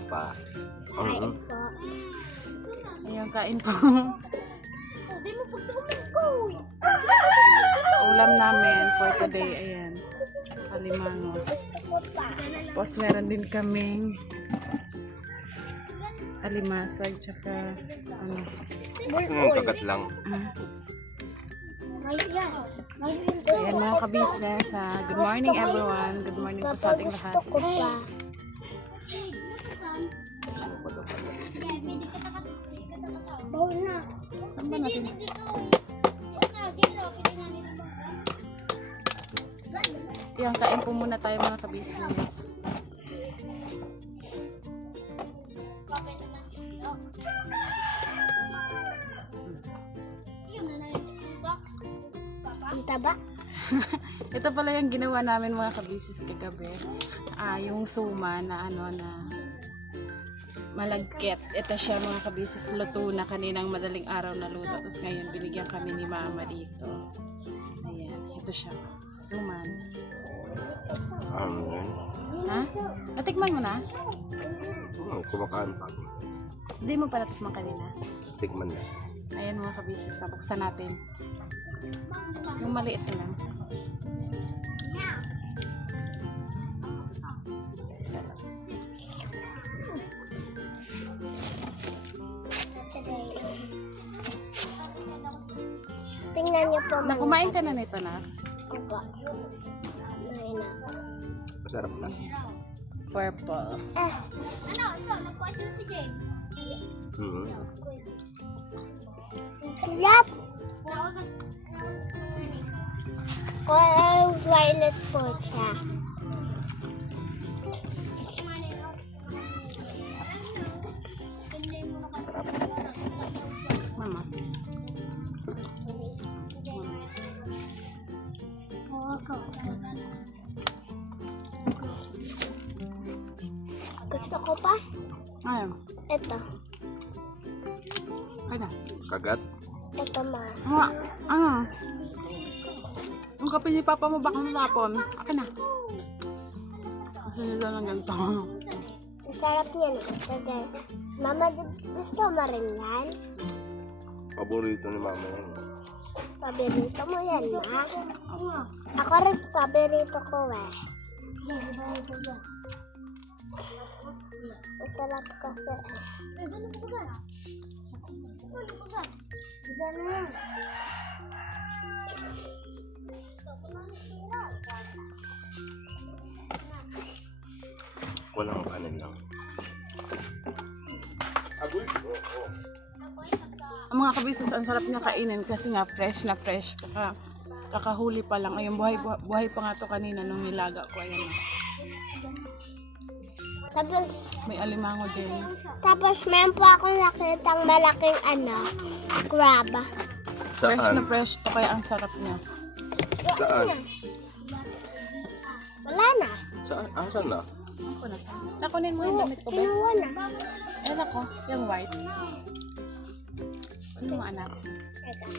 Papa. Kain po. Ayan, kain po. Di mo pagtumin ko. Ulam namin for today, ayan. Alimango. Gusto ko pa. Tapos meron din kaming alimasag, tsaka ano. Kagat lang. Ayan mga kabisnes, good morning everyone. Good morning po sa ating lahat. Gusto ko pa. Bawa na. Saan ba natin? Ayan, kain po muna tayo mga kabisnes. Ang taba. Ito pala yung ginawa namin mga kabisnes kagabi. Yung suma na ano na malagkit. Ito siya mga kabisnes, luto na kaninang madaling araw na luto. Tapos ngayon binigyan kami ni mama dito. Ayan, ito siya. Suman. Ha? Natikman mo na? Kumakain pa. Hindi mo pa natikman kanina? Tikman na. Ayan mga kabisnes, buksan natin. Yung maliit na lang. Sarap. Tingnan niyo po. Nakumain ka na nito na? Opo. Kumain na. Masarap na. Purple. Ano? So, nag-question si James. Lap! Parang violet po siya. Mama. Gusto ko pa. Ayun. Ito. Ano? Kagat. Ito ma. Mga, ano? Ang kape ni Papa mo baka matapon. Akin na. Kasi nila ng ganito. Ang sarap niya na. Sige. Mama, gusto mo rin yan? Paborito ni mama yan. Paborito mo yan, ma? Ako rin paborito ko eh. Masarap kasi eh. Walang kanin lang. Ang mga kabisnes, ang sarap niya kainin kasi nga fresh na fresh. Kakahuli pa lang. Ayun, buhay pa nga to kanina nung nilaga ko. Ayan na. May alimango din. Tapos meron po akong nakitang malaking crab. Fresh na Saan? fresh to kaya ang sarap niya. Saan? Wala na. Saan? Saan na? Ako na saan? Nakunin mo yung damit ko ba? Inuwan na. Eh nako, yung white. Ano yung anak? Teka.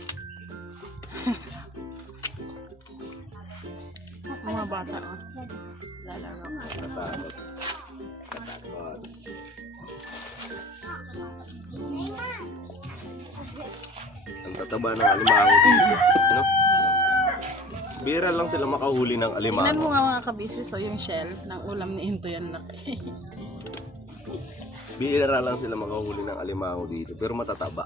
Mga bata oh. Lalaro. Natakot. Natakot. Ang tataba ng alimango dito. No? Bira lang sila makahuli ng Tingnan mo alimango. nga mga kabisnes o yung shell ng ulam ni Into yan laki. Bira lang sila makahuli ng alimango dito. Pero matataba.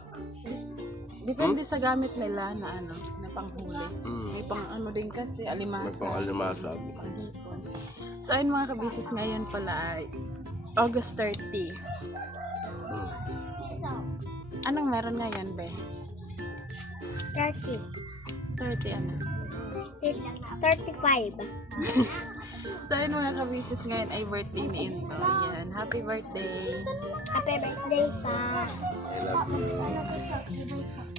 Depende sa gamit nila na ano, na panghuli. Mm. May pang ano din kasi, May alimasa. pang-alimasag. Panghipon. So ayun mga kabisnes, ngayon pala ay August 30. Mm. Anong meron ngayon, be? 30. 30 ano? 35. So ayun mga kabisnes, ngayon ay birthday ni Into. Yan, happy birthday. Happy birthday pa. I love you.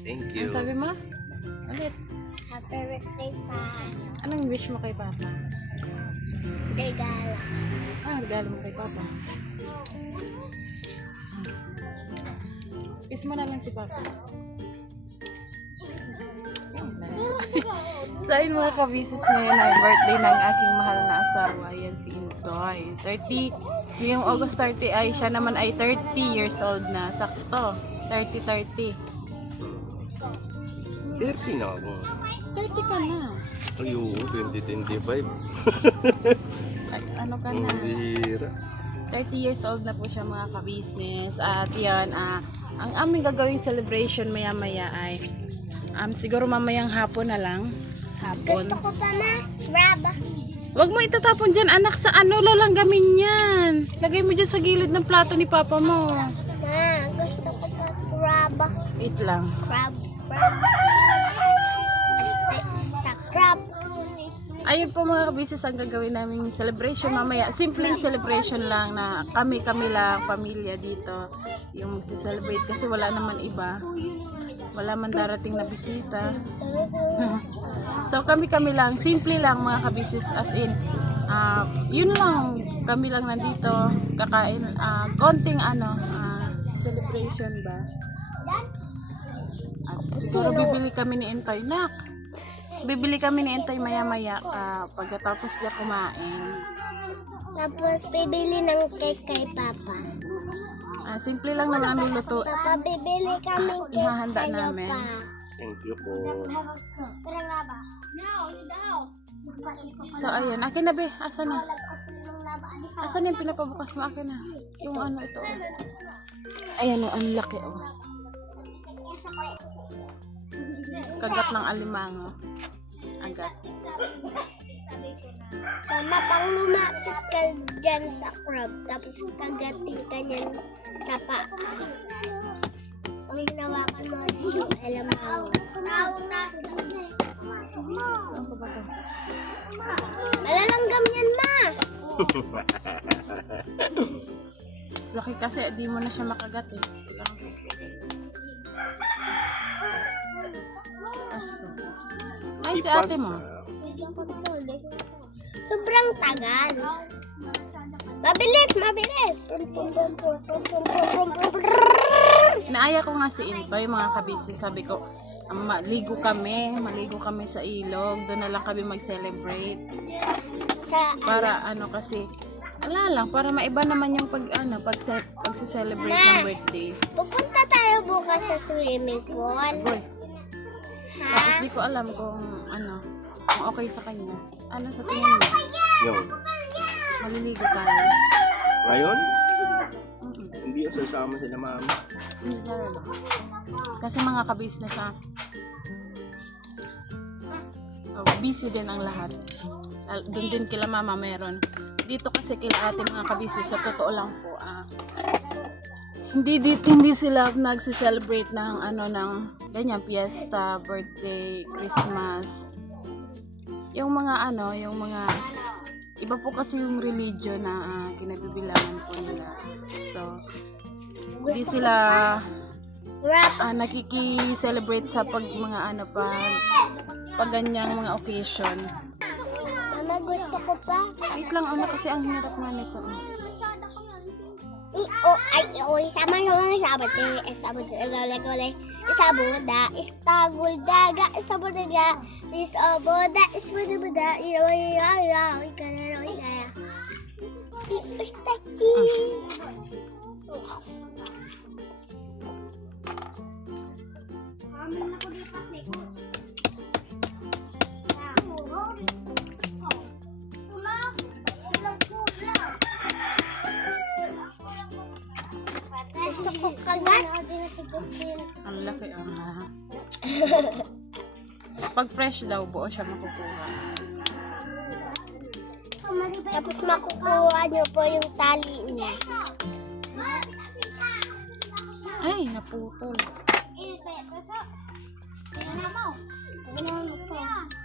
Thank you. Ano sabi mo? Ulit. Happy birthday pa. Anong wish mo kay Papa? Regalo. Regalo mo kay Papa. Kiss mo na lang si Papa. So ayun mga kabisis, ngayon ay birthday ng aking mahal na asawa. Yan si Intoy. Yung August 30 ay siya naman ay 30 years old na. Sakto. 30. 30 na ako. 30 ka na. Ay, oo, 2025. Ay, ano ka na? Ang hira. 30 years old na po siya mga ka-business. At yan, ang aming gagawing celebration maya-maya ay siguro mamayang hapon na lang. Hapon. Gusto ko pa ma. Grab. Huwag mo itatapon dyan, anak, sa ano lalanggamin yan. Lagay mo dyan sa gilid ng plato ni papa mo. Ma, gusto ko pa grab. Wait lang. Crab. Crab. Ayun po mga kabisnes ang gagawin namin celebration mamaya. Simpleng celebration lang na kami lang, pamilya dito. Yung celebrate kasi wala naman iba. Wala man darating na bisita. So kami lang, simple lang mga kabisnes, as in yun lang, kami lang nandito kakain, konting celebration ba. At siguro bibili kami ni Entoy, bibili kami ni Entoy maya pagkatapos niya kumain. Tapos bibili ng cake kay Papa. Simple lang naman ang luto. Papa, bibili kami cake ihahanda kay namin. Papa. Thank you po. So ayan, akin na be, asan na? Asan yung pinapabukas mo? Akin na. Yung ano ito. Ayan o, ang laki o. Kagat ng alimango. Agat. Tama, pang lumapit ka dyan sa crab, tapos kagatin ka niyan sa paa. Pag hinawakan mo yung alamang. Ano ba ito? Malalanggam yan, ma! Laki kasi, di mo na siya makagat eh. Asto. Ay, si ate mo. Sobrang tagal. Mabilis! Naaya ko nga si Intoy, mga kabisi. Sabi ko, maligo kami sa ilog. Doon na lang kami mag-celebrate. Para kasi, para maiba naman yung pag-celebrate ng birthday. Pupunta tayo bukas sa swimming pool. Boy. Tapos di ko alam kung kung okay sa kanya. Ano sa tingin mo? Yun. Maliligo tayo. Ngayon? Mm-mm. Hindi yung sasama sila mama. Hindi talaga. Kasi mga ka-business busy din ang lahat. Doon din kila mama meron. Dito kasi kila ate mga ka-business, sa totoo lang po, hindi sila nagsi-celebrate ng ng ganyan, fiesta, birthday, Christmas. Yung mga iba po kasi yung religion na kinabibilangan po nila. So, hindi sila nakiki-celebrate sa pag ganyang mga occasion. Mama, gusto ko pa. Wait lang, kasi ang hirap nga nito. Sama naman sabot gusto ko kagat. Ang laki pag fresh daw, buo siya makukuha. Tapos makukuha niyo po yung tali niya. Ay, naputol.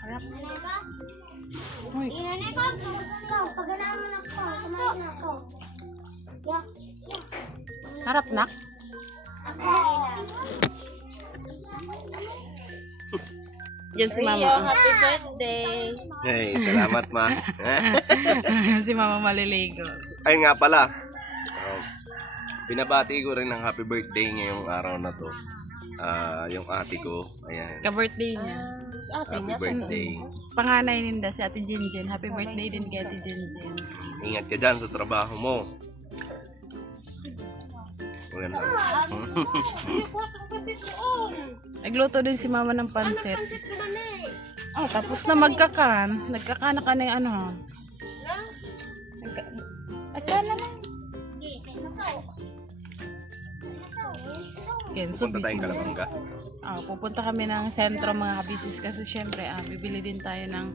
Harap. Uy. Harap, nak. Yan si mama. Happy birthday! Hey, salamat ma. Si mama maliligo. Ayun nga pala. Binabati ko rin ng happy birthday ngayong araw na to. Yung ate ko, ayan. Ka-birthday niya. Happy birthday. Panganay ninda si Ate Jinjin. Happy birthday din kay Ate Jinjin. Ingat ka dyan sa trabaho mo. Maganda. Nagluto din si mama ng pansit. Oh, tapos na magkakan. Nagkakan na ka na yung ano. Akan na lang. Yan, so Punta busy. tayong Kalabanga. Pupunta kami ng sentro mga kabisis kasi syempre bibili din tayo ng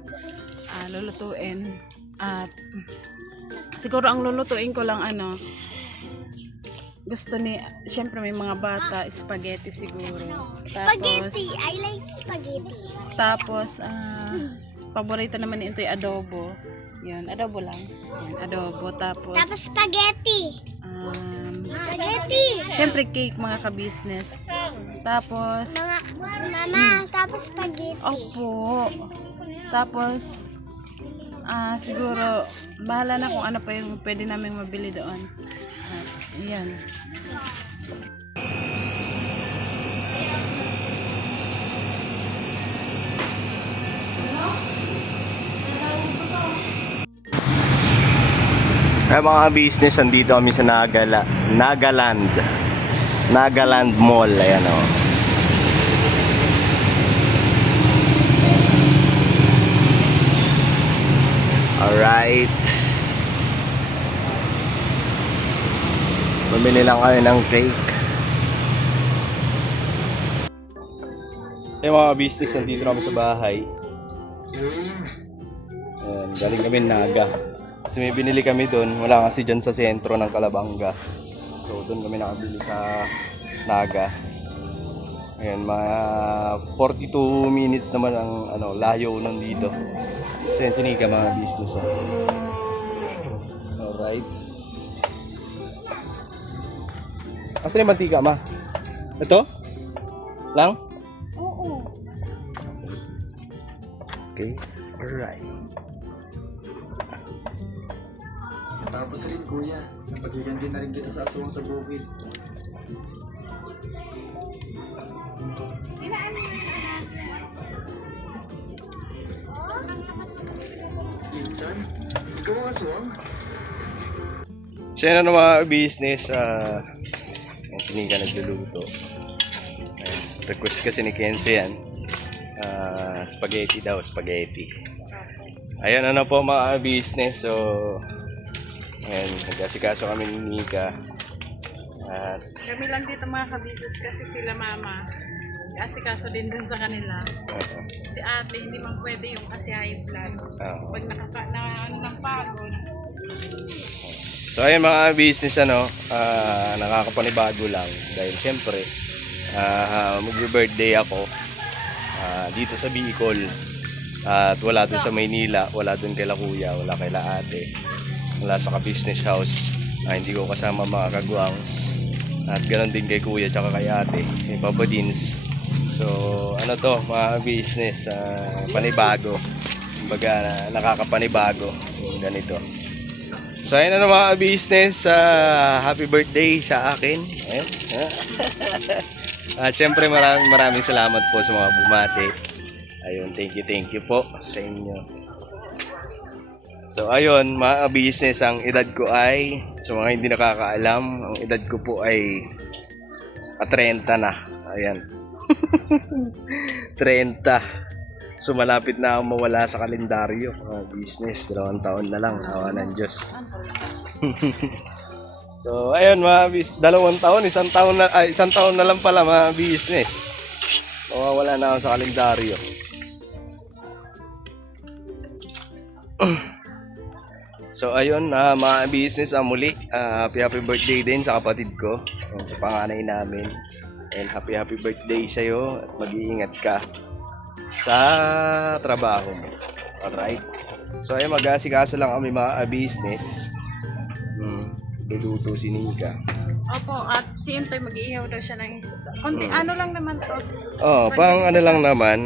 lulutuin. At siguro ang lulutuin ko lang ano, gusto ni, syempre may mga bata, spaghetti siguro. Spaghetti! I like spaghetti. Tapos, paborito naman ni Intoy adobo. Yun, adobo lang. Yun, adobo. Tapos spaghetti! Spaghetti! syempre cake mga ka-business. Tapos, Mama, tapos spaghetti. opo. Tapos, siguro, bahala na kung ano pa yung pwede namin mabili doon. At, yan. Ay mga business, andito kami sa Nagaland Mall. Ayan o. Alright. Bumili lang kayo ng cake. Ay mga business, andito kami sa bahay. Ayan, galing kami Naga. Kasi may binili kami doon, wala kasi dyan sa sentro ng Kalabanga. So doon kami nakabili sa Naga. Ayan, mga 42 minutes naman ang layo nandito. Ayan, sinika mga business. Alright. Asan yung mantika, ma? Ito? Lang? Oo. Okay, alright. Tapos rin kuya, napagigyan din na rin kita sa aswang sa bukid. Insan, ikaw ang aswang? Siya na mga business, yung sinika nagluluto. Ayan, request kasi ni Kenzo yan. Spaghetti daw, spaghetti. Ayan, ano po mga business, so ayan, nagkasikaso kami ni Nika. At Kami lang dito mga kabisis kasi sila mama. Asikaso din dun sa kanila. Si ate hindi man pwede yung kasi high blood. Pag ng pagod. so ayan mga business, nakakapanibago lang. Dahil syempre, mag-birthday ako dito sa Bicol. At wala dun sa Maynila, wala dun kay Kuya, wala kay ate. Wala sa ka-business house, hindi ko kasama mga kagwangs. At ganoon din kay Kuya tsaka kay ate, kay Papa Dins. So ano to mga business, panibago. Kumbaga nakakapanibago yung ganito. So ayun na mga business, happy birthday sa akin. Ayan. At syempre maraming salamat po sa mga bumati. Ayun, thank you po sa inyo. So ayun, mga business, ang edad ko ay, sa mga hindi nakakaalam, ang edad ko po ay 30 na. Ayan. 30. So malapit na akong mawala sa kalendaryo, mga business. 2 taon na lang, awa ng Diyos. So ayun mga business, 2 taon, 1 taon na, 1 taon na lang pala mga business. Mawawala na ako sa kalendaryo. So ayun, mga business, muli happy birthday din sa kapatid ko, sa panganay namin. And happy birthday sa iyo at mag-iingat ka sa trabaho mo. Alright. So ayun, mag-asikaso lang kami mga business. Luluto si Nika. Opo, at si Intoy mag-iihaw daw siya ng isda. Konti, ano lang naman to. Pang ano lang naman,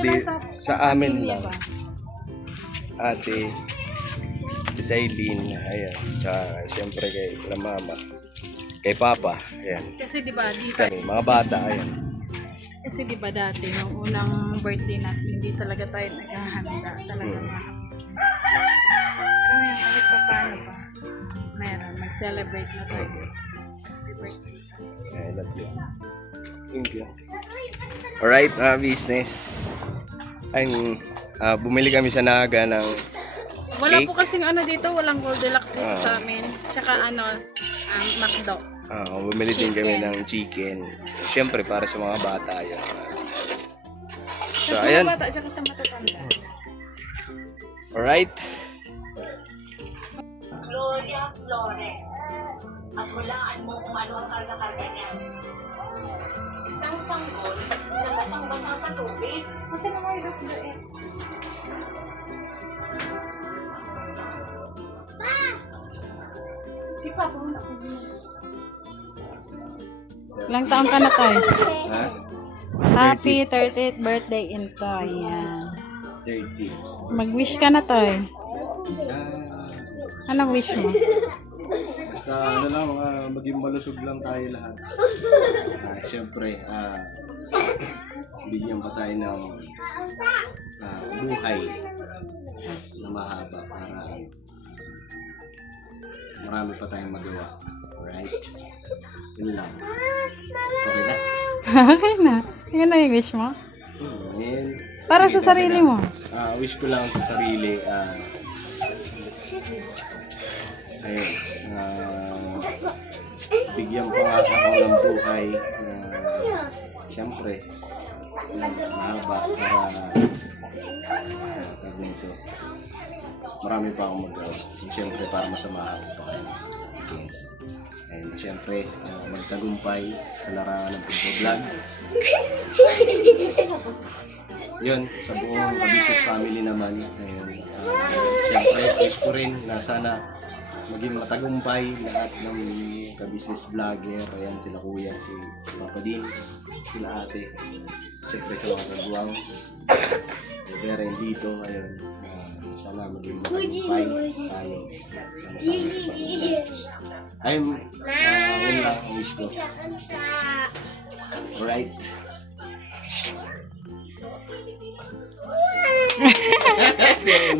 Dito lang sa amin pamilya lang. ba? Ate, si Aileen, ayan. Tsaka siyempre kay mama, kay papa, ayan. Kasi di ba Tapos kami, mga bata, ayan. Kasi di ba dati, nung unang birthday natin, hindi talaga tayo naghahanda talaga mga business. Pero ngayon, kahit pa paano pa, meron, mag-celebrate na tayo. Happy birthday. I love you. Thank you. Alright, business. Ay, bumili kami sa Naga ng Wala cake. po kasing ano dito, walang Goldilocks dito sa amin. Tsaka McDo. Bumili din kami Chicken. ng chicken. Siyempre, para sa mga bata yun. Business. So, Sa mga ayan. bata, tsaka sa matatanda. Alright. Gloria Flores. At hulaan mo kung ano ang karga-karga niya. Isang sanggol na basang-basa sa tubig. Kasi na may rap na eh. Si Papa, wala ko Ilang taon ka na tayo? Ha? Happy 30th birthday in Yan. 30. Mag-wish ka na tayo. Anong wish mo? Basta ano lang, maging malusog lang tayo lahat. Siyempre, bigyan pa tayo ng buhay na mahaba para marami pa tayong magawa. Alright? Yun lang. Okay na? Okay na. Yun na yung wish mo? Yan. Para Sige, sa sarili okay mo. na. Wish ko lang sa sarili. Ayun. Bigyan pa nga ako ng buhay na siyempre mahaba para tawag nito. Marami pa akong magawa. Siyempre para masama ako pa kayo. Against. And siyempre, magtagumpay sa larangan ng pag-vlog. Yun, sa buong business family naman. Ayun, siyempre, wish ko rin na sana maging matagumpay lahat ng ka-business vlogger. Ayan, sila kuya, si Papa Dins, sila ate. Siyempre sa mga kagwangs. Pero dito, ayun, sana maging matagumpay tayo. Sama-sama sa pag-business. Ayun, yun lang ang wish ko. Alright.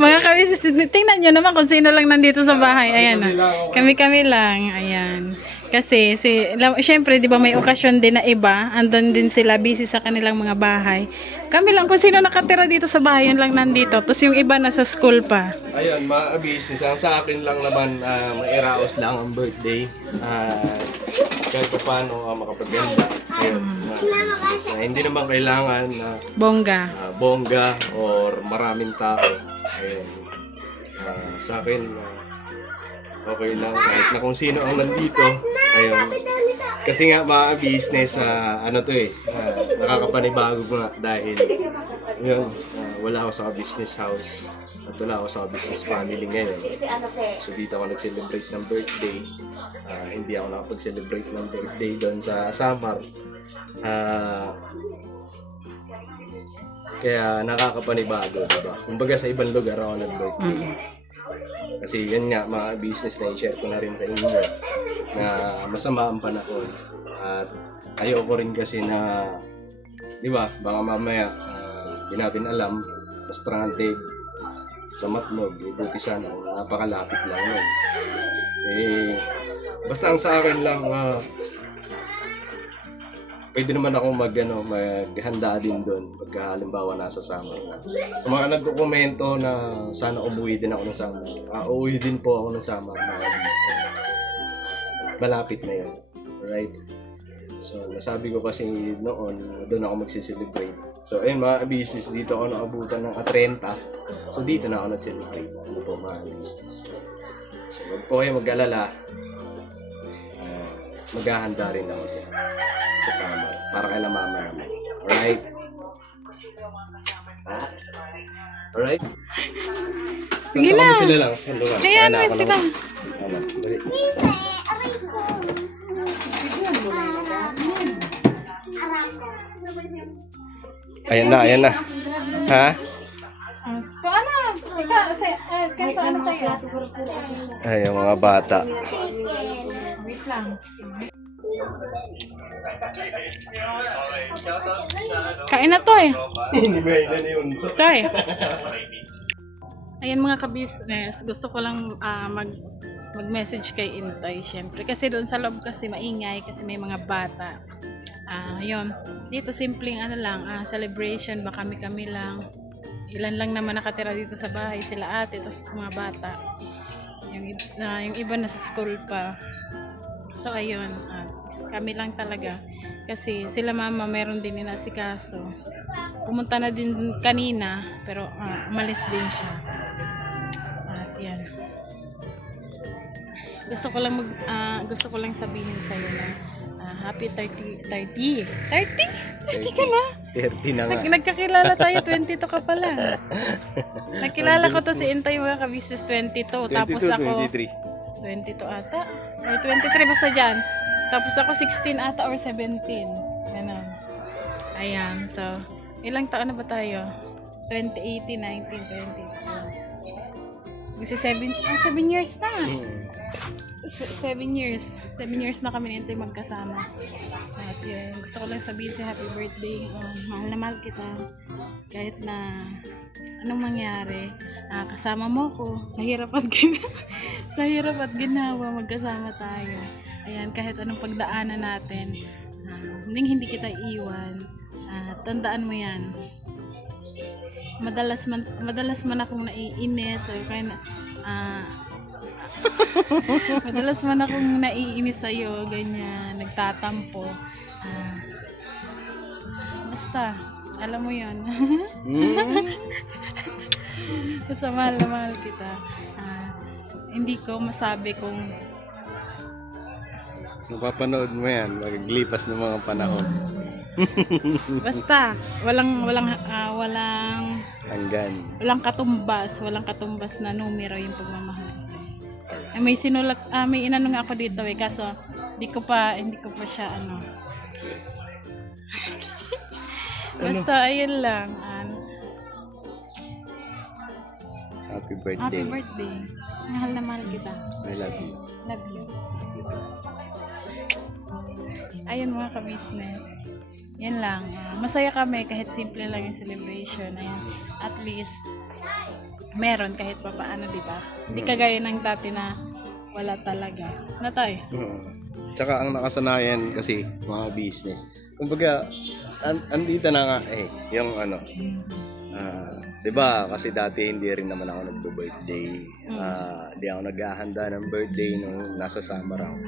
Mga kabisis, tingnan nyo naman kung sino lang nandito sa bahay. Ayan na. Kami-kami lang. Ayan. Kasi, syempre, di ba may okasyon din na iba. Andun din sila, busy sa kanilang mga bahay. Kami lang, kung sino nakatira dito sa bahay, yun lang nandito. Tapos yung iba nasa school pa. Ayun, mga business, ang sa akin lang naman, mairaos lang ang birthday. Kahit pa paano makapaganda. Ayun, hindi naman kailangan na Bongga. bongga or maraming tao. Ayun. Sa akin, okay lang kahit na kung sino ang nandito. Ayun. Kasi nga mga business, ano to eh, nakakapanibago nga dahil yun, wala ako sa business house at wala ako sa business family ngayon. So dito ako nag-celebrate ng birthday. Hindi ako nakapag-celebrate ng birthday doon sa Samar. Kaya nakakapanibago, diba? Kumbaga sa ibang lugar ako nag-birthday. Kasi yan nga, mga business na i-share ko na rin sa inyo na masama ang panahon. At ayoko rin kasi na, di ba, baka mamaya, di natin alam, mastranded sa Matnog, buti sana, napakalapit lang nun. Basta ang sa akin lang, pwede naman ako maghanda din doon pagka halimbawa nasa summer na. Sa mga nagko-komento na sana umuwi din ako ng summer, uuwi din po ako ng summer, mga business. Malapit na yun. Right? So, nasabi ko kasi noon, doon ako magsiselebrate. So, ayun mga business, dito ako naabutan ng 30. So, dito na ako nag-celebrate. Ano po mga business. So, wag po kayo mag-alala. Maghahanda rin ako dyan sa summer para kay mama naman. Alright? Alright? Sige na. Sila lang. Ayan na sila. Ayan na, ayan na. Ha? Kung ano, ikaw, kanso ano sa'yo? Ay, yung mga bata. Wait lang. Kain na to eh. Hindi ba yun na yun? Ito eh. Ayan mga ka-business, gusto ko lang mag-message kay Intay syempre. Kasi doon sa loob kasi maingay kasi may mga bata. Yun. Dito simpleng ano lang, celebration ba kami lang. Ilan lang naman nakatira dito sa bahay, sila ate, tapos mga bata. Yung iba na sa school pa. So ayun, kami lang talaga. Kasi sila mama meron din inasikaso. Pumunta na din kanina, pero umalis din siya. At yan. Gusto ko lang sabihin sa iyo na happy 30 ka na? 30 na nga. Nagkakilala tayo, 22 ka pala. Nakilala ko to si Intay mga kabisnes 22. Tapos 22, ako 23. 22 ata. Or 23 basta dyan. Tapos ako 16 ata or 17. Ganon. Ayan. So, ilang taon na ba tayo? 2018, 19, 20. Kasi 7 years na. 7 years. 7 years na kami nito magkasama. At yun, gusto ko lang sabihin sa happy birthday. Mahal na mahal kita. Kahit na anong mangyari, kasama mo ko sa hirap at sa hirap at ginawa, magkasama tayo. Ayan, kahit anong pagdaanan natin, hindi kita iiwan. Tandaan mo yan. Madalas man akong naiinis or kaya madalas man akong naiinis sa'yo, ganyan, nagtatampo. Basta, alam mo yun. Basta mahal na mahal kita. Hindi ko masabi kung Napapanood mo yan, maglipas ng mga panahon. basta, walang Hanggan. katumbas na numero yung pagmamahal ko sa'yo. May sinulat, may inano nga ako dito kaso hindi ko pa siya Basta ayun lang. Happy birthday. Happy birthday. Mahal na mahal kita. I love you. Love you. Ayun mga ka-business. Yan lang. Masaya kami kahit simple lang yung celebration. Ayan. At least meron kahit pa paano, di ba? Hindi kagaya ng dati na wala talaga. Na tayo? Tsaka ang nakasanayan kasi mga business. Kumbaga, andito na nga yung di ba? Kasi dati hindi rin naman ako nagbo-birthday. Hindi ako naghahanda ng birthday nung nasa summer ako.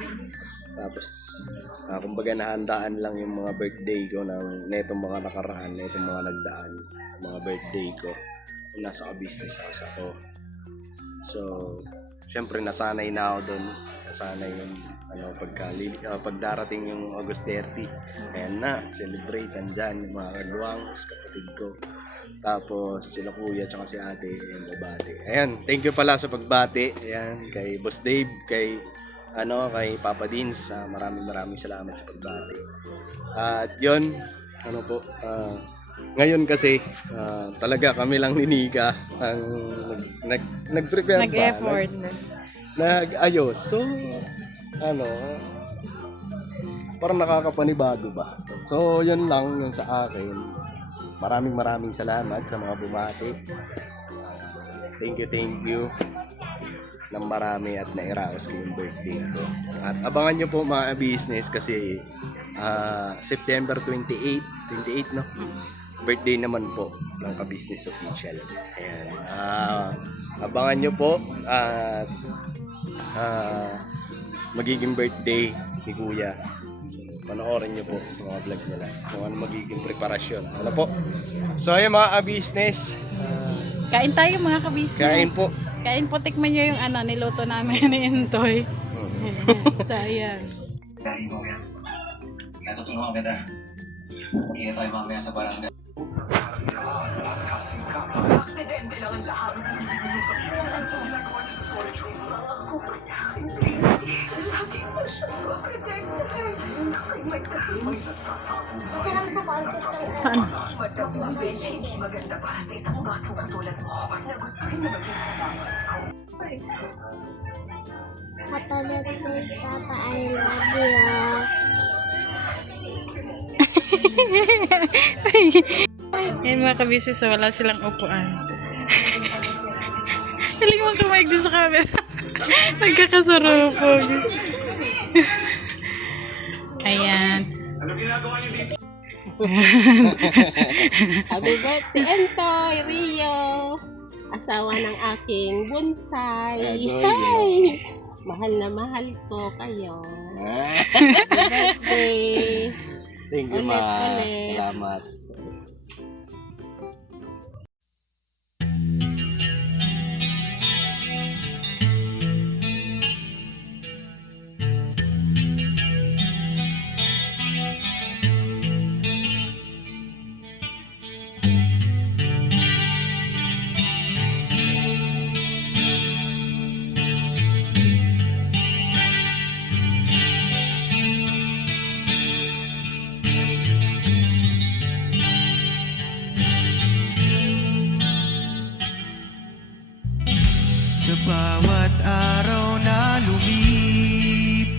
Tapos, kumbaga nahandaan lang yung mga birthday ko netong mga nakaraan, netong mga nagdaan, mga birthday ko. Nasa business house ako. So, syempre nasanay na ako doon. Nasanay yung pag darating yung August 30. Ayan na, celebrate andyan yung mga kagwangs, kapatid ko. Tapos sila kuya tsaka si ate yung babati. Ayan, thank you pala sa pagbati. Ayan, kay Boss Dave, kay Papa Dins, maraming salamat sa pagbati. At yun, ngayon kasi talaga kami lang ni Nika ang nag-prepare Nag-effort. nag-ayos. So, parang nakakapanibago ba? So, yun lang yun sa akin. Maraming salamat sa mga bumati. Thank you ng marami at nairaos ko yung birthday ko. At abangan nyo po mga business kasi September 28 no? Birthday naman po ng Ka-Business Official. Ayan. Abangan nyo po at magiging birthday ni Kuya. Panoorin nyo po sa mga vlog nila kung ano magiging preparasyon. Ano po? So ayun mga ka-business. Kain tayo mga ka-business. Kain po. Kain po, tikman nyo yung niluto namin ni Intoy. So ayan. Kain mo yan. Natutulungan kita. Ingat tayo mamaya sa barangay. Aksidente lang ang lahat. Masarap sa consist ng Paano? Maganda pa sa isang batang katulad mo na gusto rin na maging Kapatid ko, Papa, I love you. Yan mga ka-business, wala silang upuan. Galing mo kumaig din sa camera. Nagkakasurupog. Ayan. Happy birthday, Entoy, Rio. Asawa ng aking bonsai. Agoy, Hi! Mahal na mahal ko kayo. Happy birthday. Thank you, Ulit, ma. ulit. Salamat. Sa bawat araw na lumipas,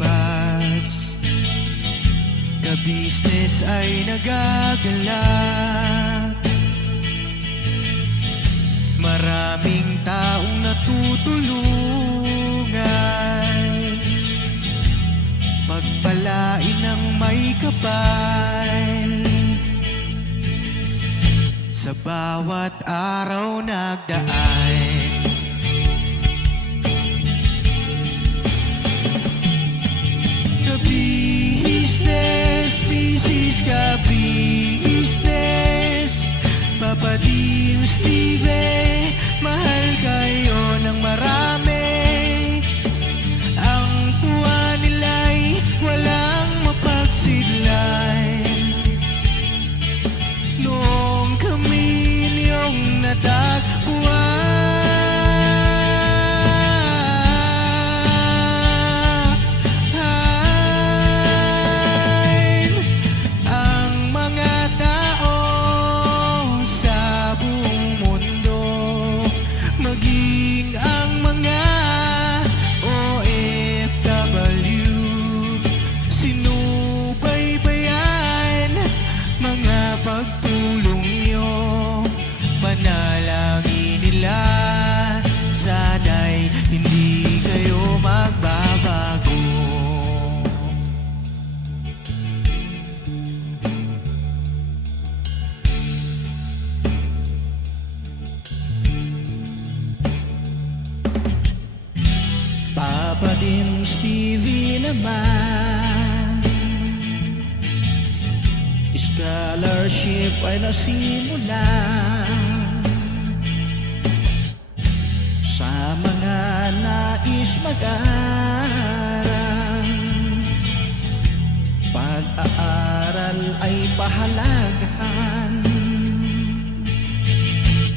ka-business ay nagagalak. Maraming taong natutulungan, pagpalain ng may kapal. Sa bawat araw nagdaan, ka-business, business ka-business, Papa Dio, Steve, mahal kayo ng marami. Ang tuwa nila'y walang mapagsidlay. Noong kami niyong natagpuan, ang mga tao sa buong mundo, maging ang mga OFW, sinubaybayan mga pagtulong nyo, panalangin nila, sana'y hindi kayo magbabago. Papa din Stevie naman, scholarship ay nasimulan sa mga nais mag-aral. Pag-aaral ay pahalagahan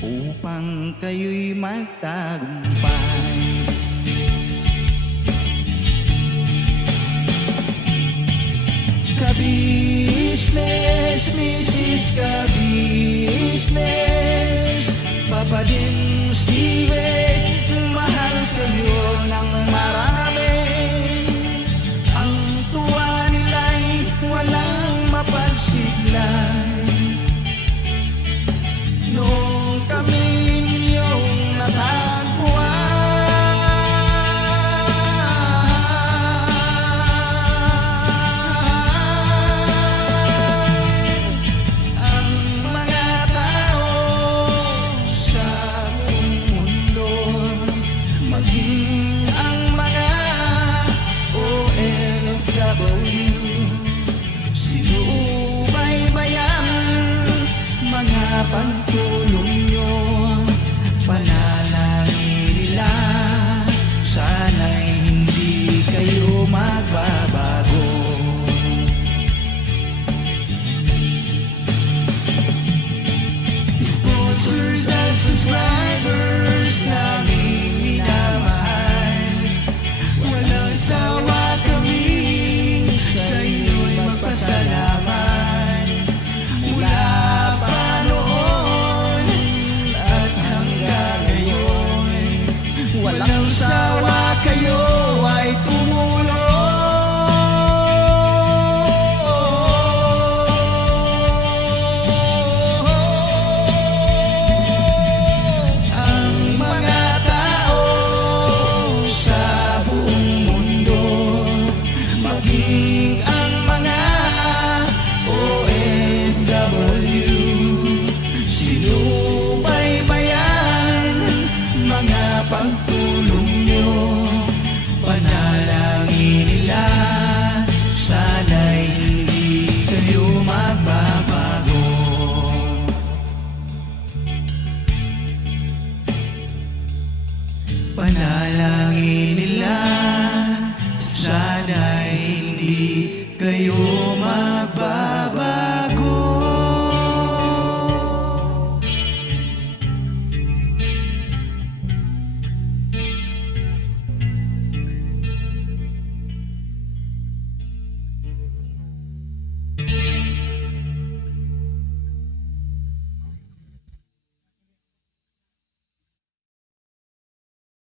upang kayo'y magtagumpay. Ka-business, Mrs. Ka-business, Papa din Steve, mahal kayo ng marami. Ang tuwa nila'y walang mapagsidlay. Noong kami ninyong natagpuan, ang mga tao sa buong mundo, maging ang mga OFW, sinubaybayan mga pagtulong